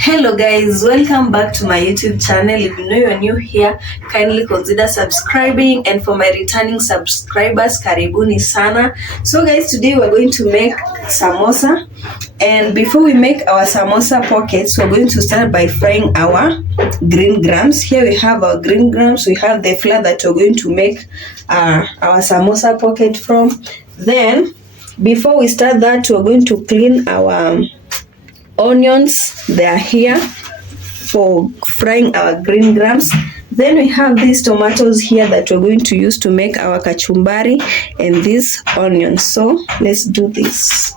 Hello guys, welcome back to my YouTube channel. If you know you're new here, kindly consider subscribing, and for my returning subscribers, karibuni sana. So guys, today we're going to make samosa, and before we make our samosa pockets, we're going to start by frying our green grams. Here we have our green grams, we have the flour that we're going to make our samosa pocket from. Then before we start that, we're going to clean our onions. They are here for frying our green grams. Then we have these tomatoes here that we're going to use to make our kachumbari, and these onions. So let's do this.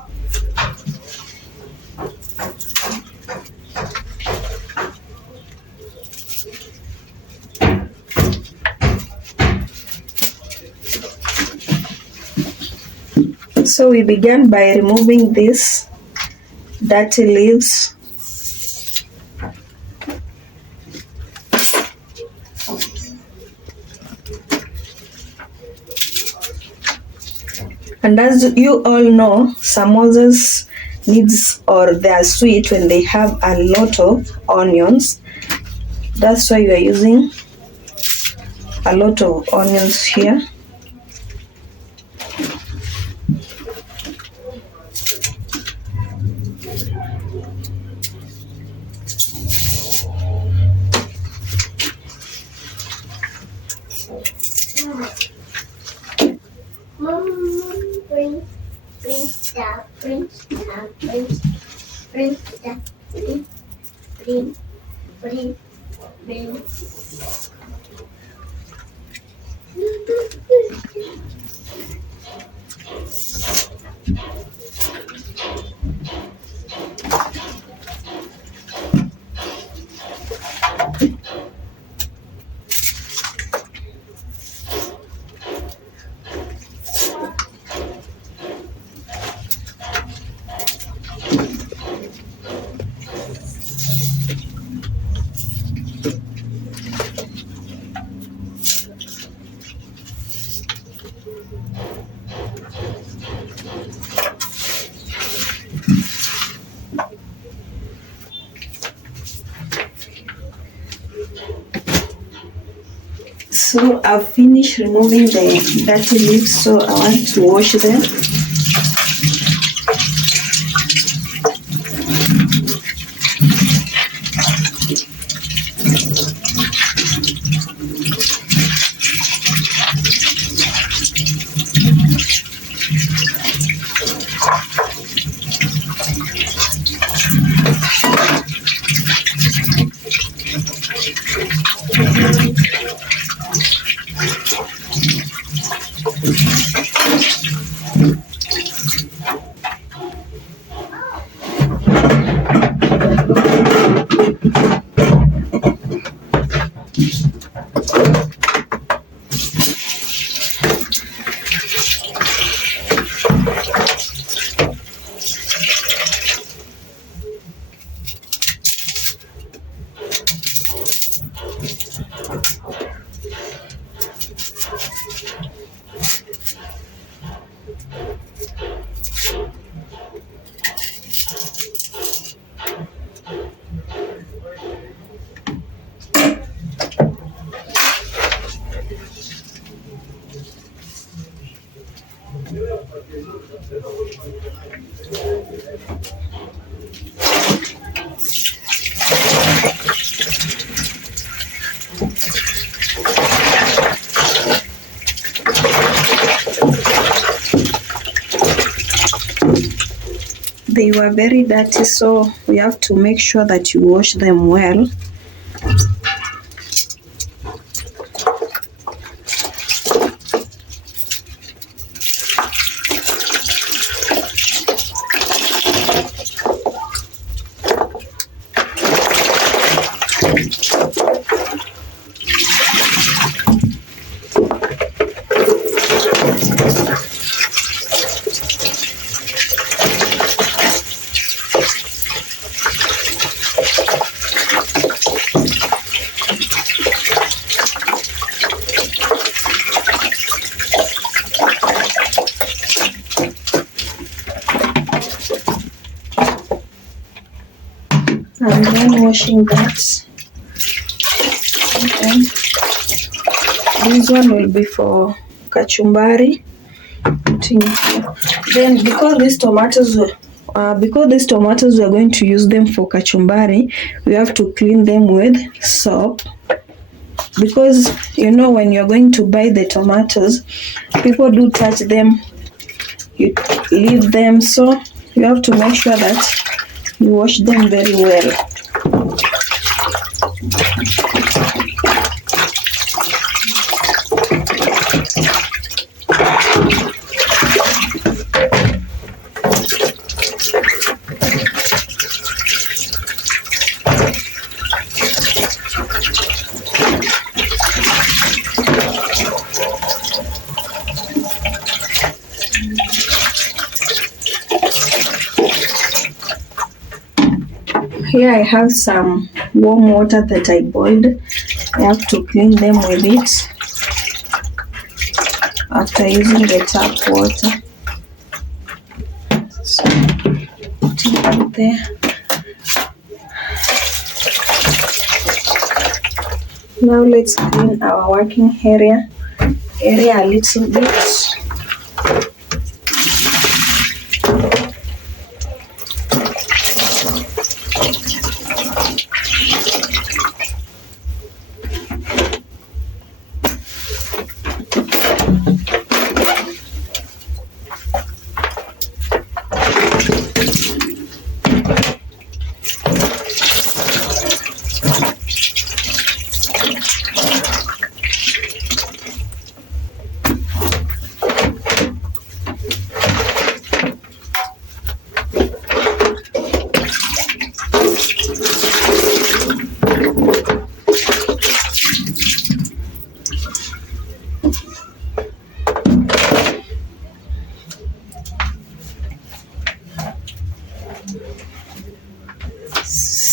So we began by removing these dirty leaves. And as you all know, samosas they are sweet when they have a lot of onions. That's why we are using a lot of onions here. Bring. So I've finished removing the dirty leaves, so I want to wash them. They were very dirty, so we have to make sure that you wash them well. I'm done washing that. Okay. This one will be for kachumbari. Then because these tomatoes we are going to use them for kachumbari, we have to clean them with soap, because when you're going to buy the tomatoes, people do touch them, you leave them, so you have to make sure that you wash them very well. Here I have some warm water that I boiled. I have to clean them with it after using the tap water. So put it out there. Now let's clean our working area a little bit.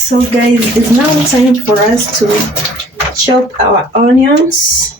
So guys, it's now time for us to chop our onions.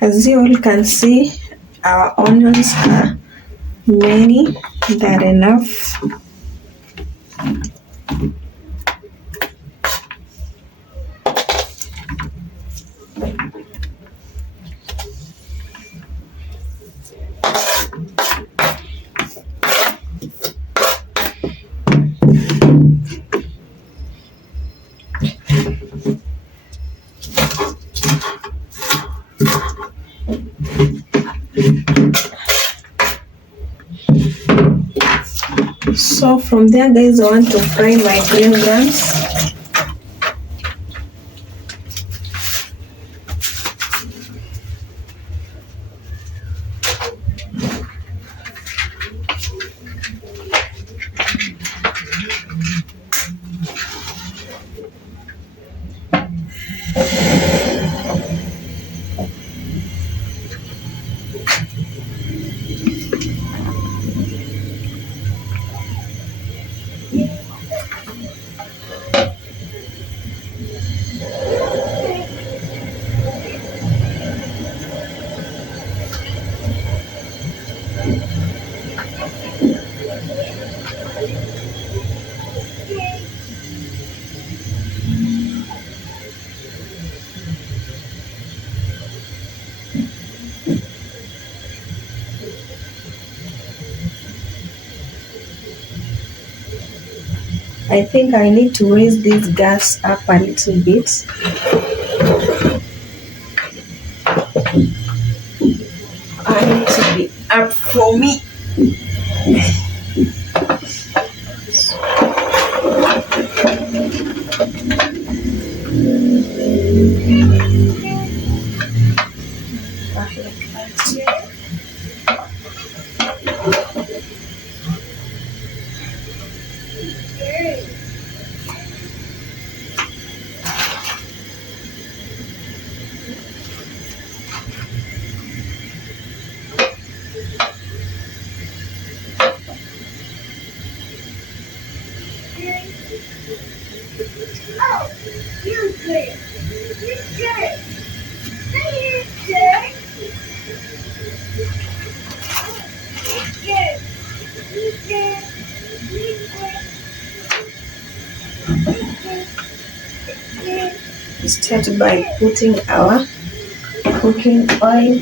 As you all can see, our onions are many. that enough? So from there, guys, I want to fry my green grams. I think I need to raise this gas up a little bit. I need to be up for me. Start by putting our cooking oil.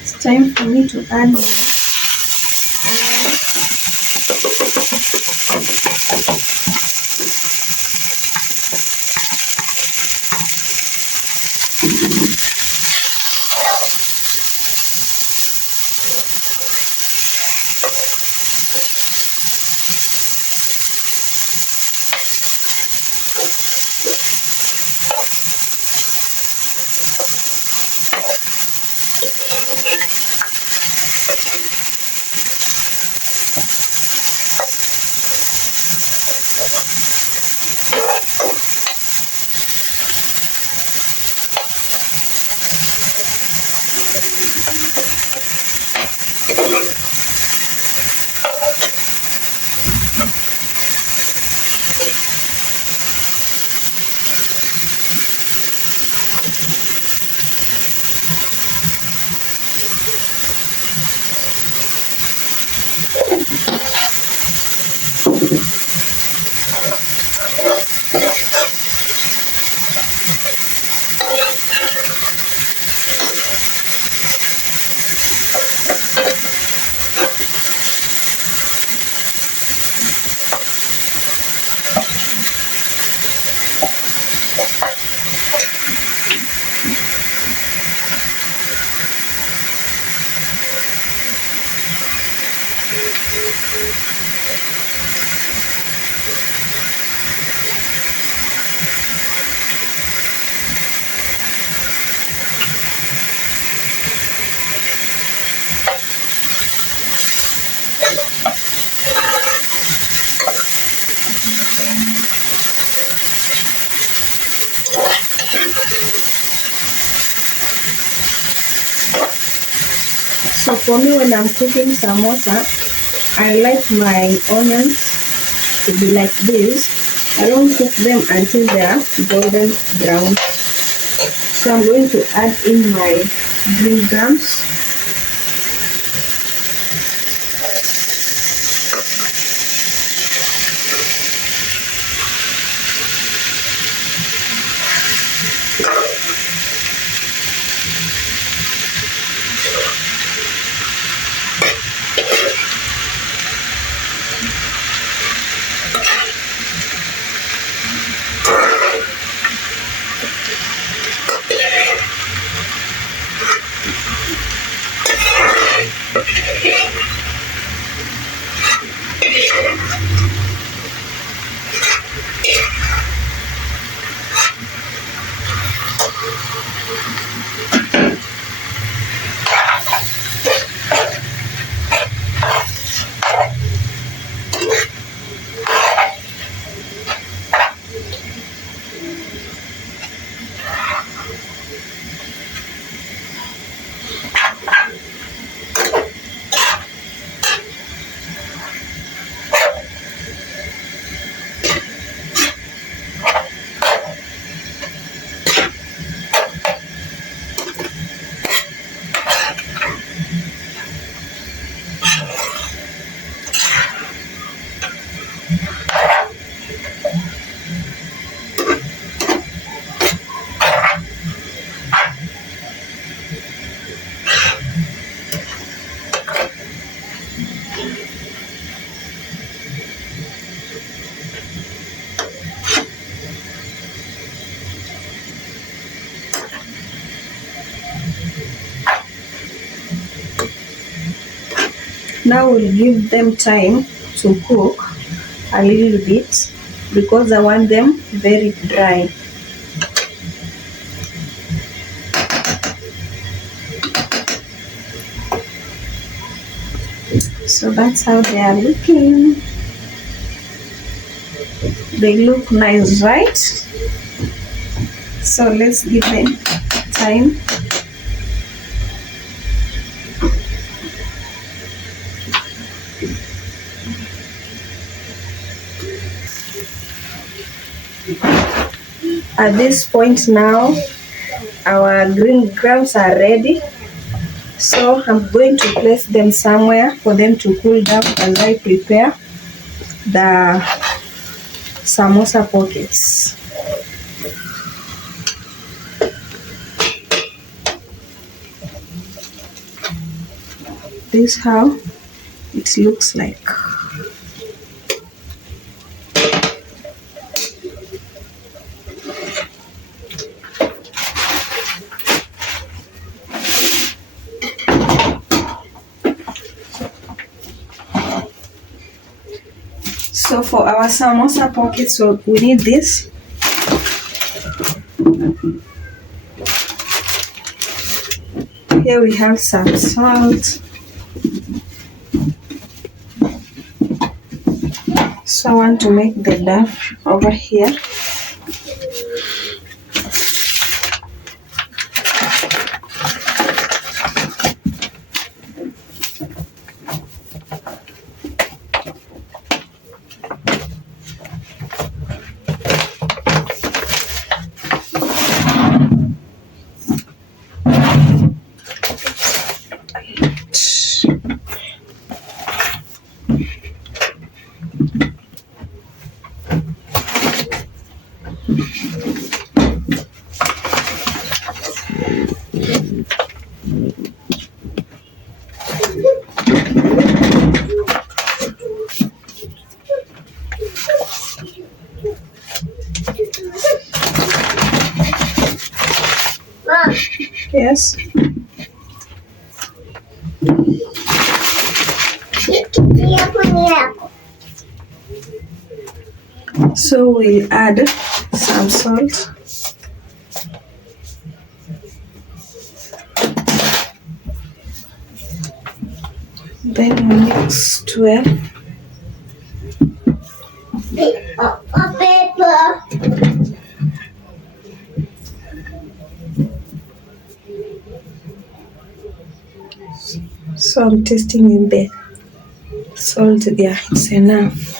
It's time for me to add my So for me, when I'm cooking samosa, I like my onions to be like this. I don't cook them until they are golden brown. So I'm going to add in my green grams. Now we'll give them time to cook a little bit because I want them very dry. So that's how they are looking. They look nice, right? So let's give them time. At this point now, our green grams are ready. So I'm going to place them somewhere for them to cool down as I prepare the samosa pockets. This is how it looks like. So for our samosa pockets, so we need this. Here we have some salt. So I want to make the dough over here. Yes. So we'll add some salt. Then we mix well. Paper. So I'm testing in the salt there. It's enough.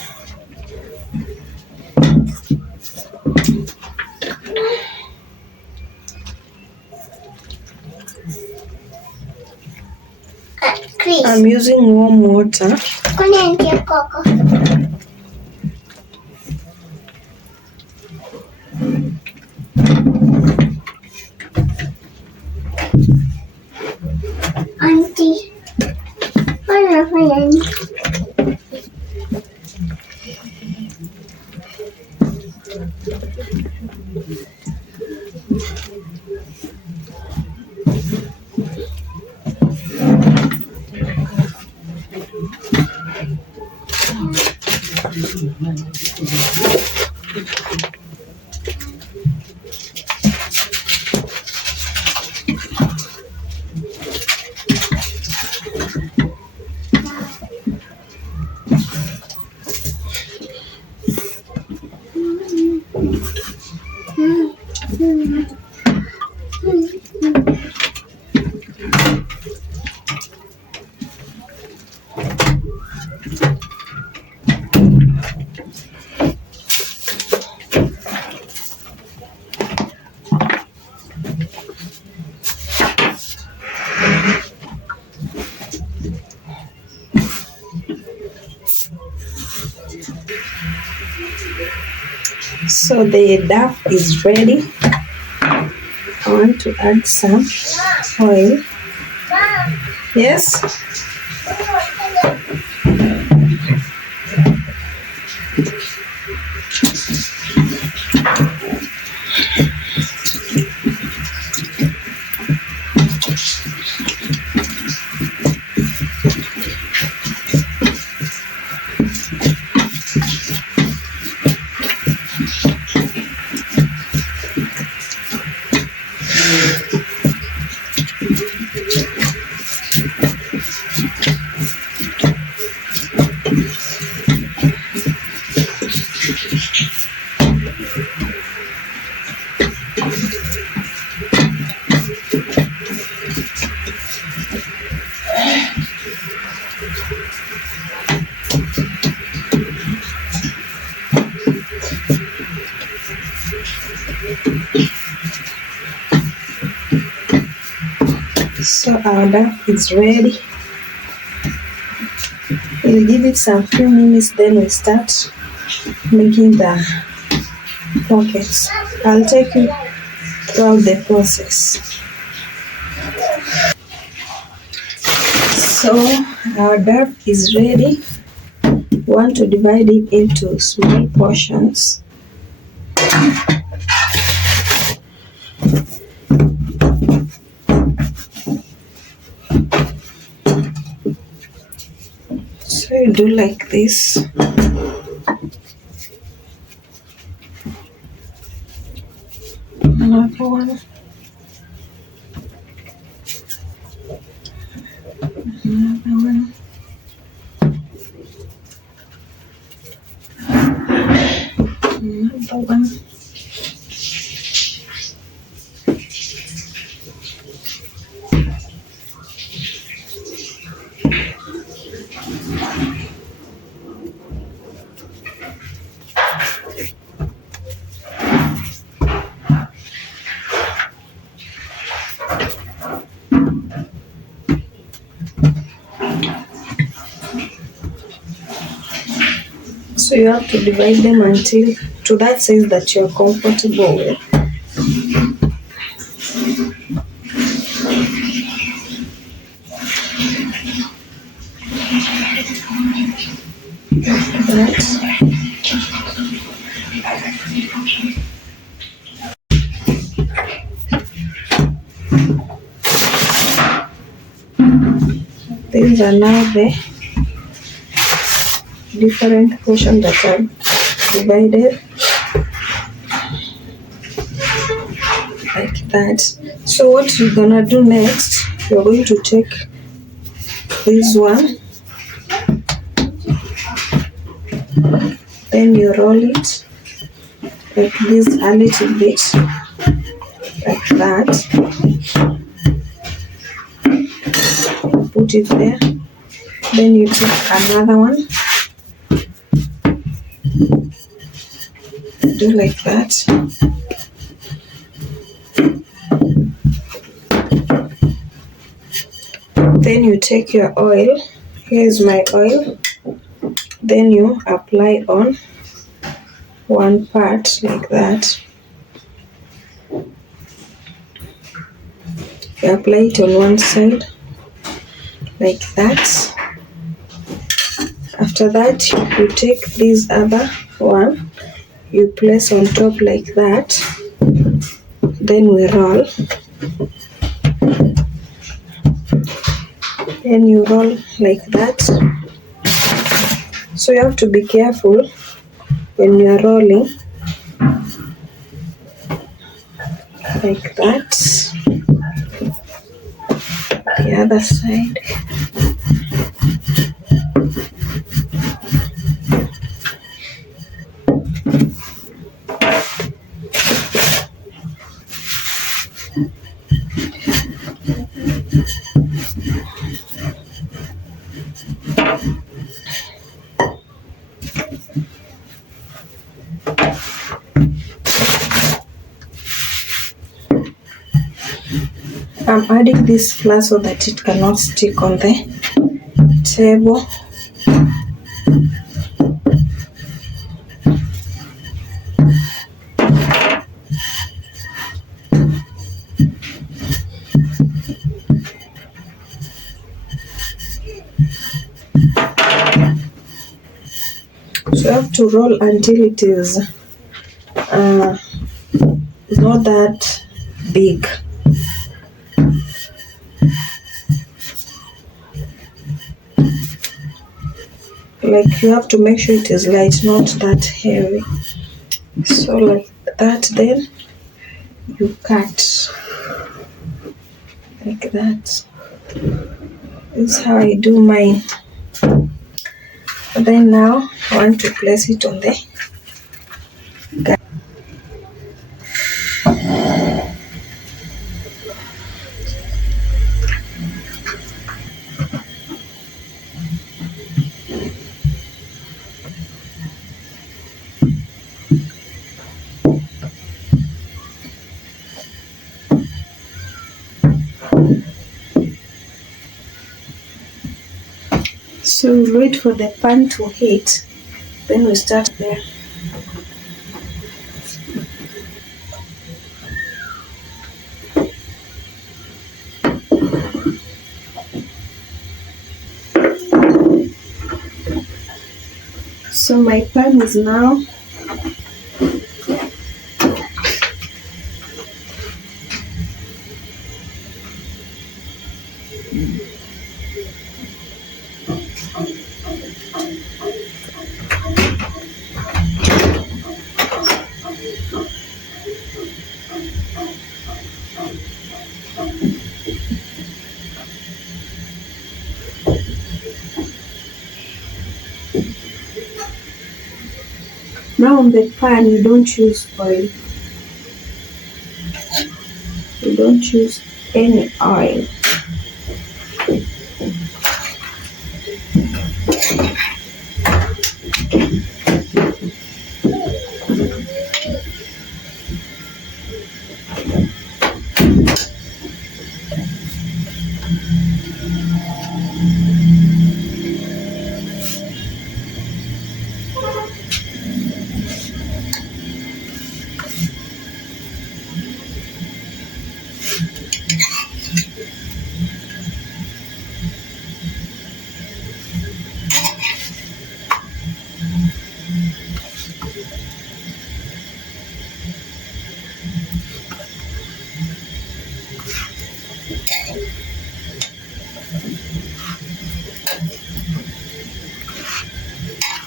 I'm using warm water. Auntie. So the dough is ready. I want to add some oil. Yes. So our dough is ready. We'll give it some few minutes, then we start making the pockets. I'll take you throughout the process. So our dough is ready. We want to divide it into small portions. So you do like this. Another one. Another one. Another one. So you have to divide them until to that size that you're comfortable with. These are now the different portions that I've divided like that. So what you're gonna do next, you're going to take this one, then you roll it like this a little bit, like that. Put it there. Then you take another one, do like that. Then you take your oil. Here is my oil. Then you apply on one part like that. You apply it on one side like that. After that, you take this other one, you place on top like that. Then we roll. Then you roll like that. So you have to be careful when you are rolling like that. The other side. I'm adding this flour so that it cannot stick on the table. So you have to roll until it is not that big. Like you have to make sure it is light, not that heavy. So like that, then you cut like that. This is how I do mine. But then now I want to place it on the So we wait for the pan to heat, then we start there. So my pan is now now on the pan. You don't use oil. You don't use any oil.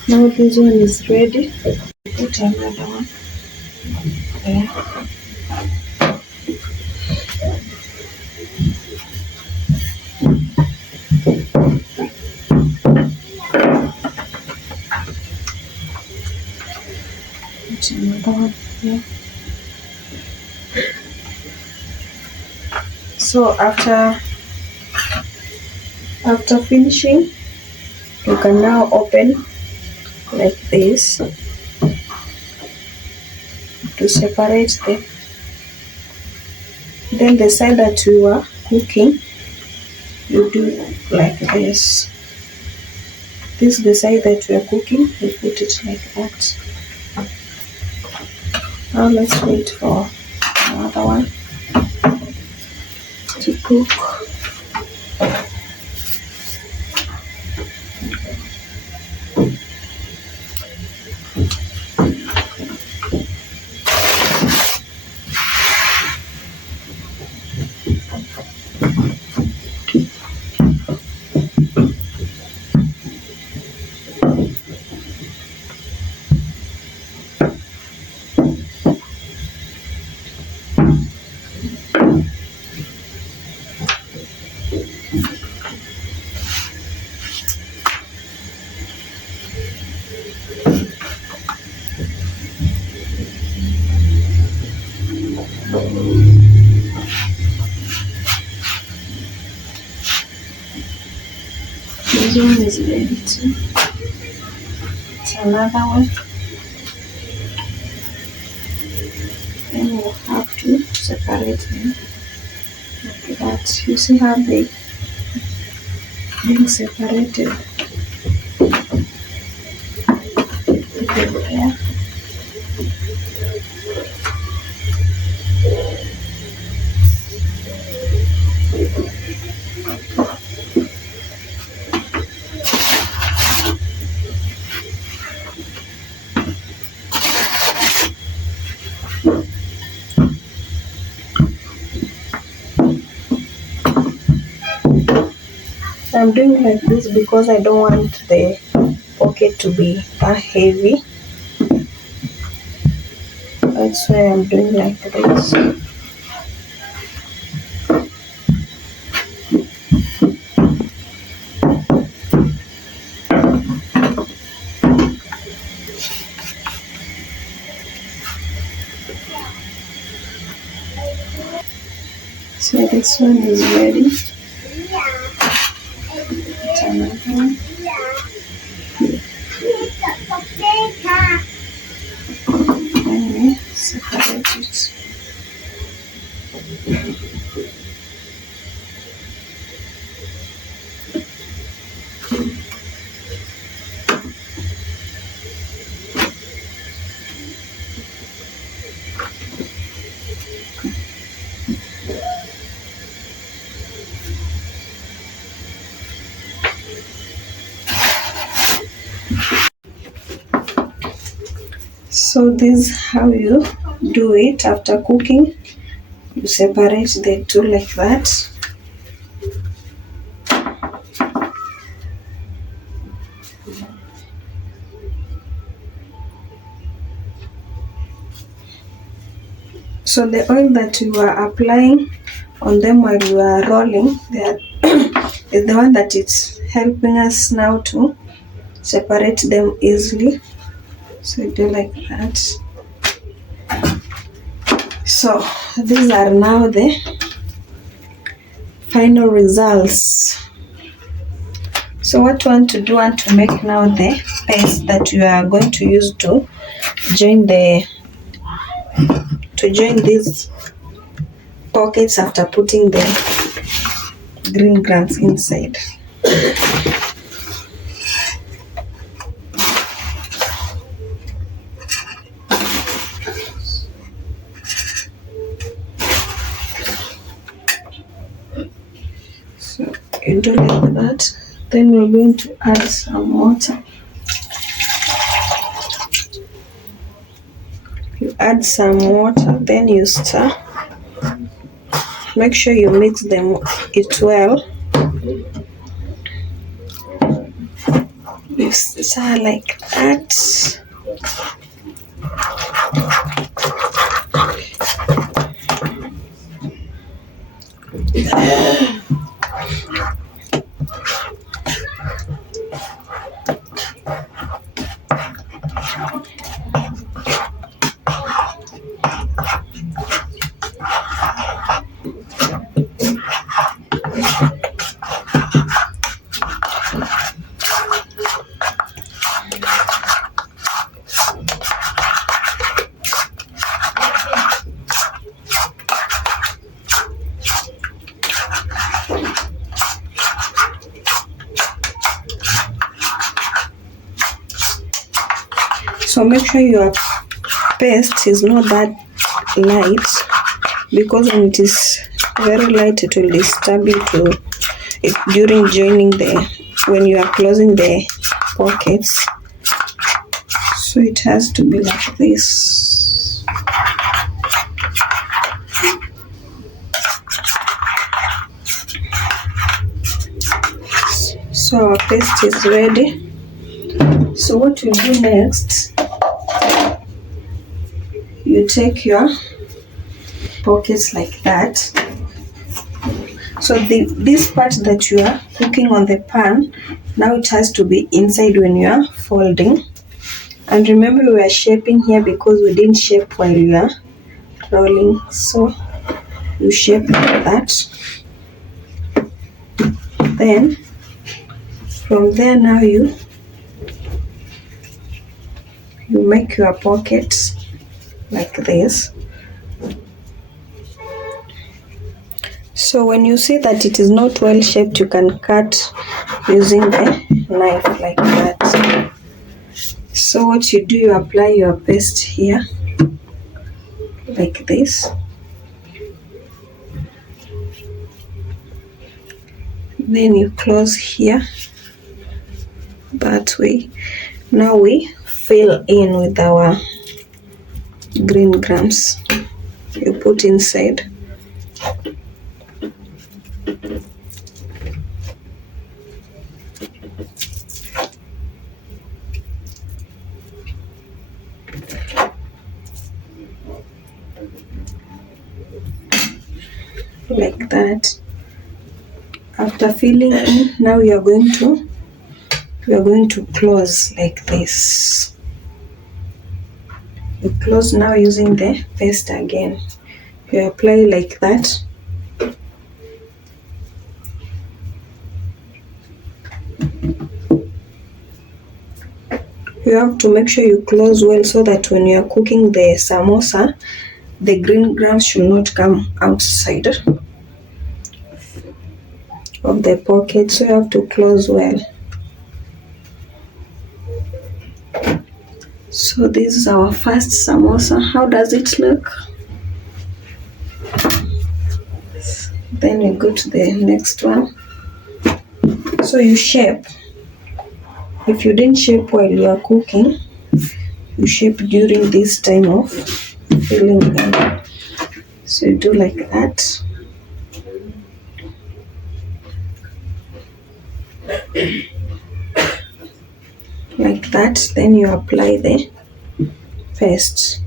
Now this one is ready. Put another one there. Put another one here. So after finishing, you can now open like this to separate them. Then the side that you are cooking, you do like this. This is the side that we are cooking, you put it like that. Now let's wait for another one to cook. This one is ready too. It's another one. Then we'll have to separate them like that. You see how they being separated. Put them there. I'm doing like this because I don't want the pocket to be that heavy. That's why I'm doing like this. So this one is ready. Another one. Anyway, separate it. So this is how you do it after cooking. You separate the two like that. So the oil that you are applying on them while you are rolling, is the one that is helping us now to separate them easily. So you do like that. So these are now the final results. So what you want to do, want to make now the paste that you are going to use to join these pockets after putting the green grass inside. So you do like that. Then we're going to add some water. You add some water, then you stir. Make sure you mix it well. You pockets are like that. So make sure your paste is not that light, because when it is very light it will disturb you during joining when you are closing the pockets. So it has to be like this. So our paste is ready. So what you do next, you take your pockets like that. So this part that you are cooking on the pan, now it has to be inside when you are folding. And remember, we are shaping here because we didn't shape while you are rolling. So you shape like that. Then from there, now you make your pockets like this. So when you see that it is not well shaped, you can cut using the knife like that. So what you do, you apply your paste here like this. Then you close here that way. Now we fill in with our green grams. You put inside. Like that. After filling in, now we are going to close like this. You close now using the paste again. You apply like that. You have to make sure you close well so that when you are cooking the samosa, the green grams should not come outside of the pocket. So you have to close well. So this is our first samosa. How does it look? Then we go to the next one. So you shape. If you didn't shape while you are cooking, you shape during this time of filling in. So you do like that. Like that. Then you apply the paste.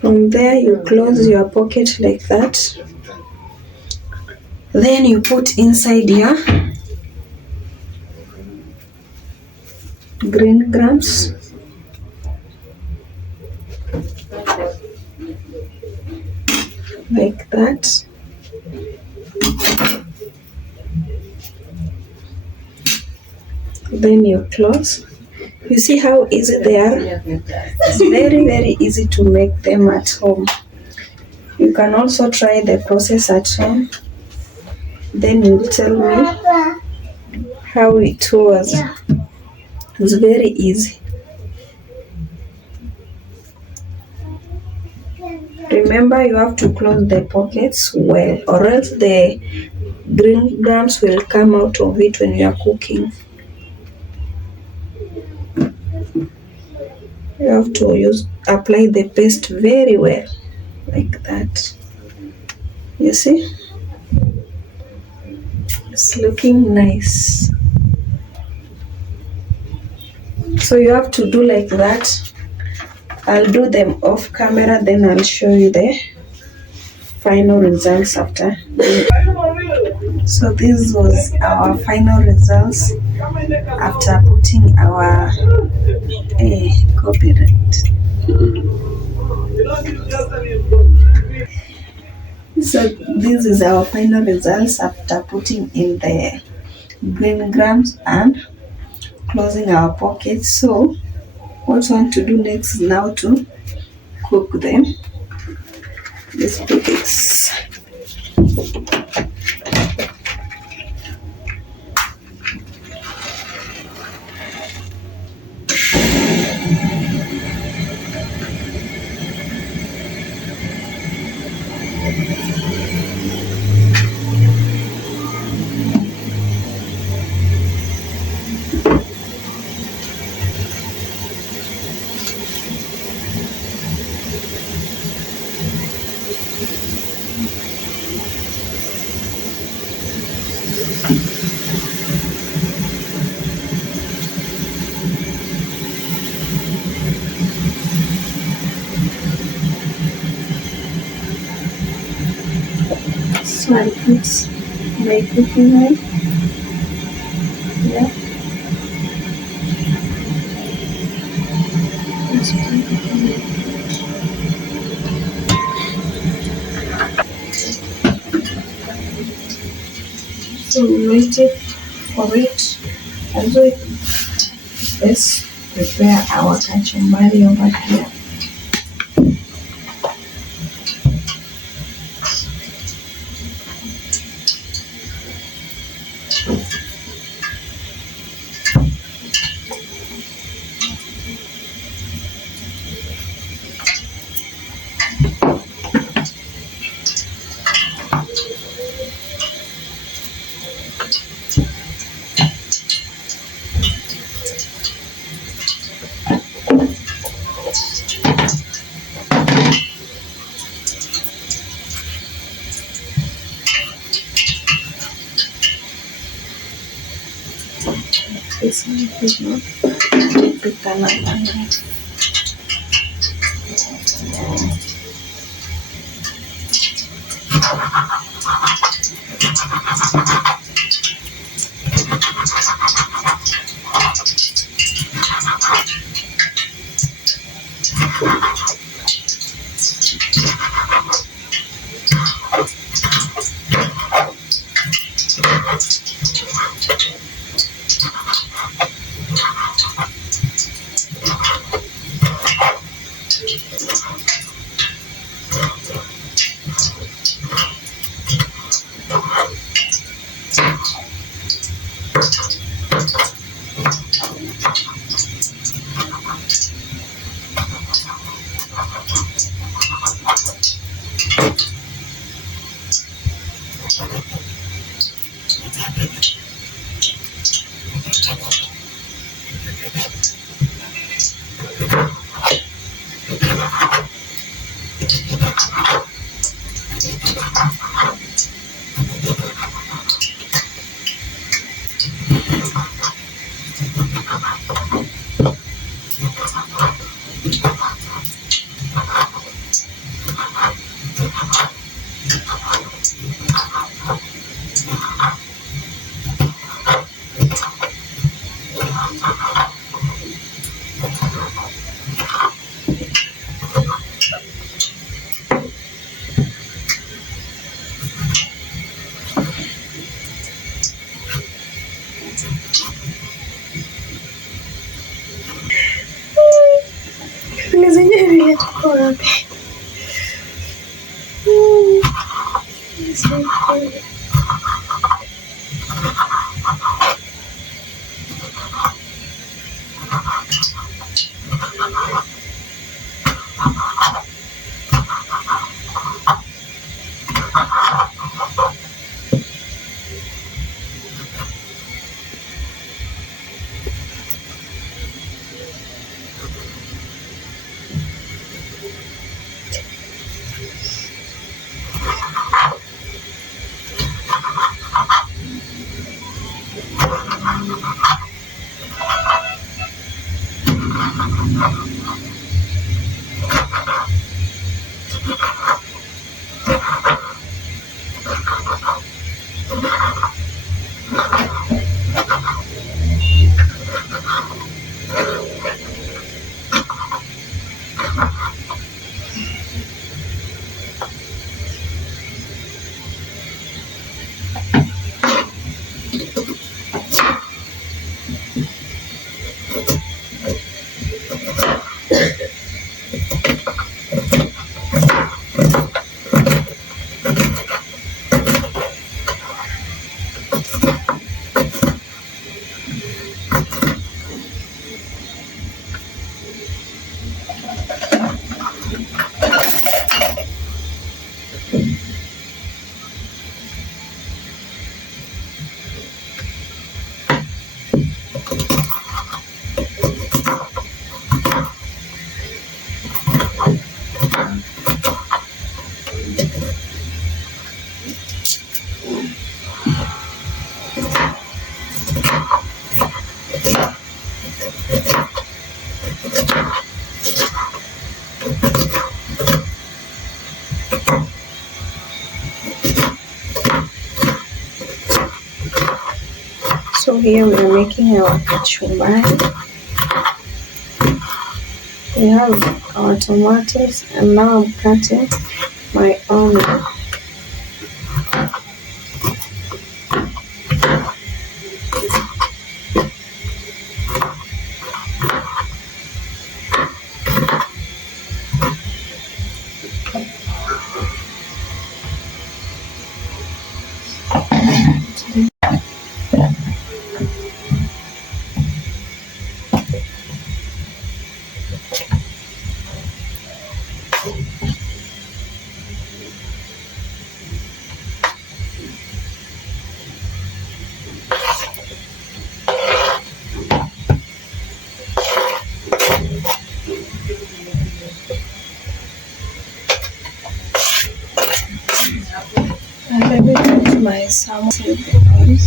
From there you close your pocket like that. Then you put inside your green grams. Like that. Then you close. You see how easy they are? It's very, very easy to make them at home. You can also try the process at home. Then you'll tell me how it was. It's very easy. Remember, you have to close the pockets well, or else the green grams will come out of it when you are cooking. You have to apply the paste very well, like that. You see, it's looking nice. So you have to do like that. I'll do them off camera, then I'll show you the final results after. So this was our final results after putting our copyright. So this is our final results after putting in the green grams and closing our pockets. So what we want to do next is now to cook them. These pockets. So I put my cooking oil. Yeah. So we waited for it, and so let's prepare our kachumbari over here. It's not pick another. So here we are making our kachumbari. We have our tomatoes, and now I'm cutting my onion. And let me put my samosa balls.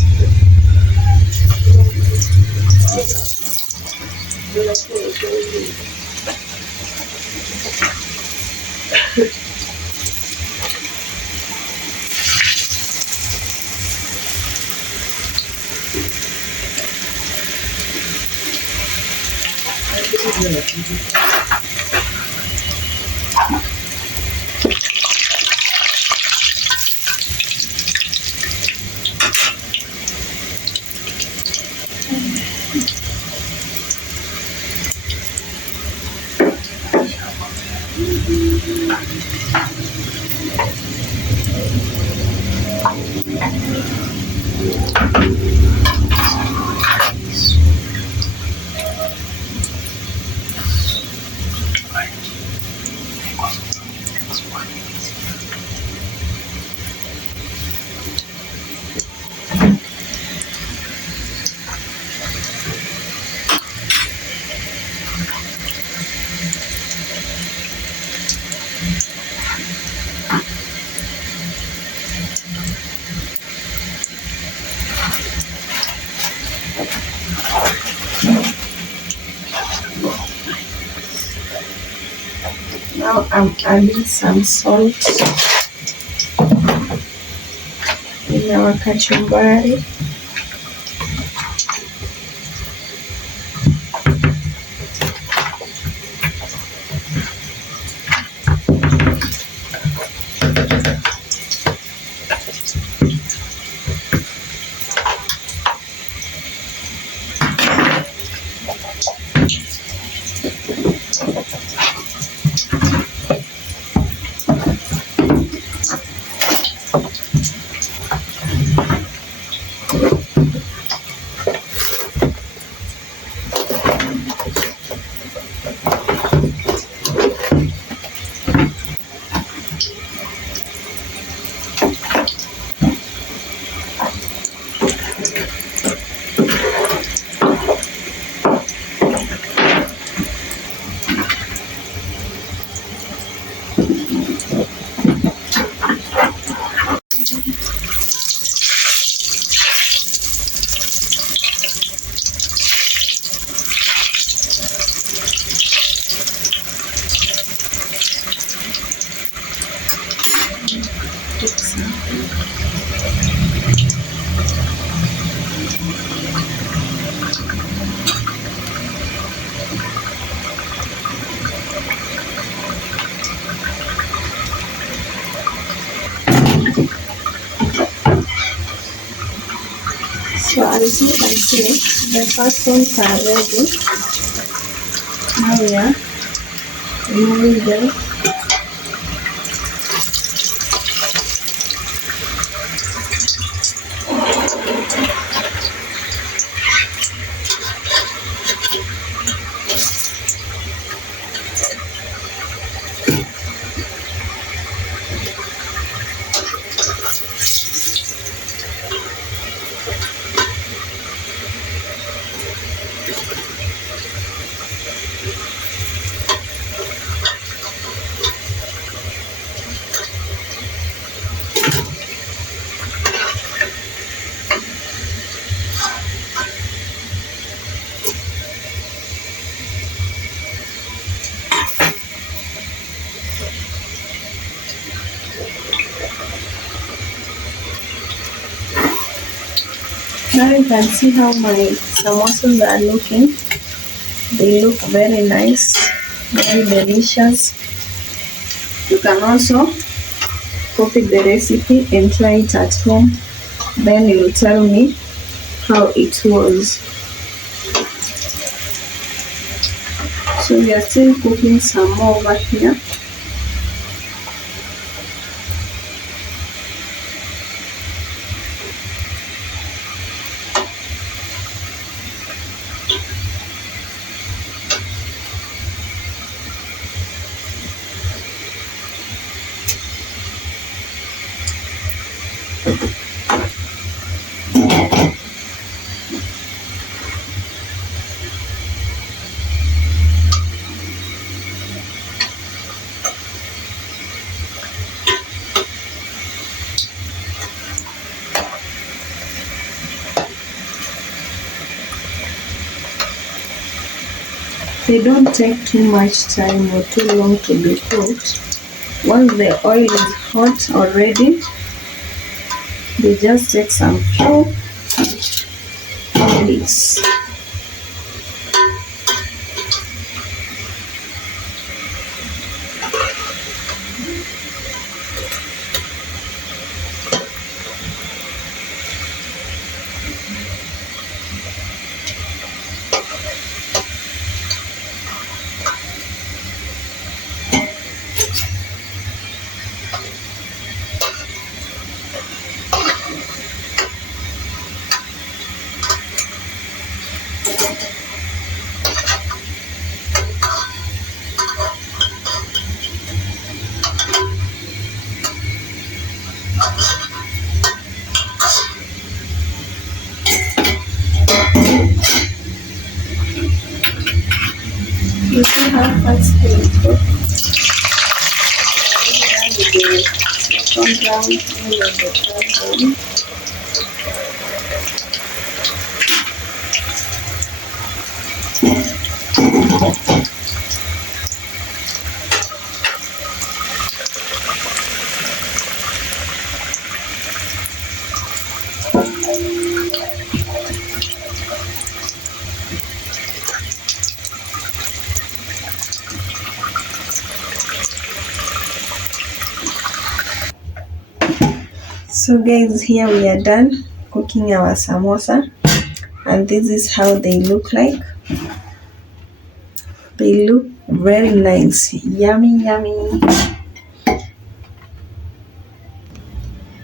Now I'm adding some salt in our kachumbari. So as you can see, the first ones are ready. Now we are removing them. Now you can see how my samosas are looking. They look very nice, very delicious. You can also copy the recipe and try it at home. Then you will tell me how it was. So we are still cooking some more over here. They don't take too much time or too long to be cooked. Once the oil is hot already, they just take some few minutes. You see how fast they cook. And the second round, and the third round. So guys, here we are done cooking our samosa, and this is how they look like. They look very nice, yummy yummy.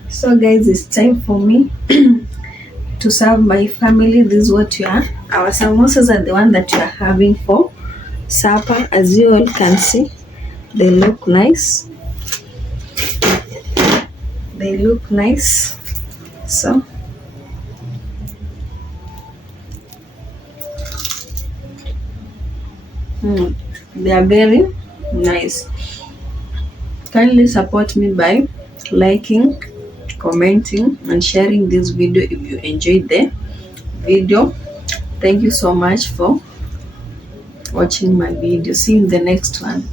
So guys, it's time for me to serve my family. This is what you are. Our samosas are the one that you are having for supper. As you all can see, they look nice. They look nice. So they are very nice. Kindly support me by liking, commenting, and sharing this video if you enjoyed the video. Thank you so much for watching my video. See you in the next one.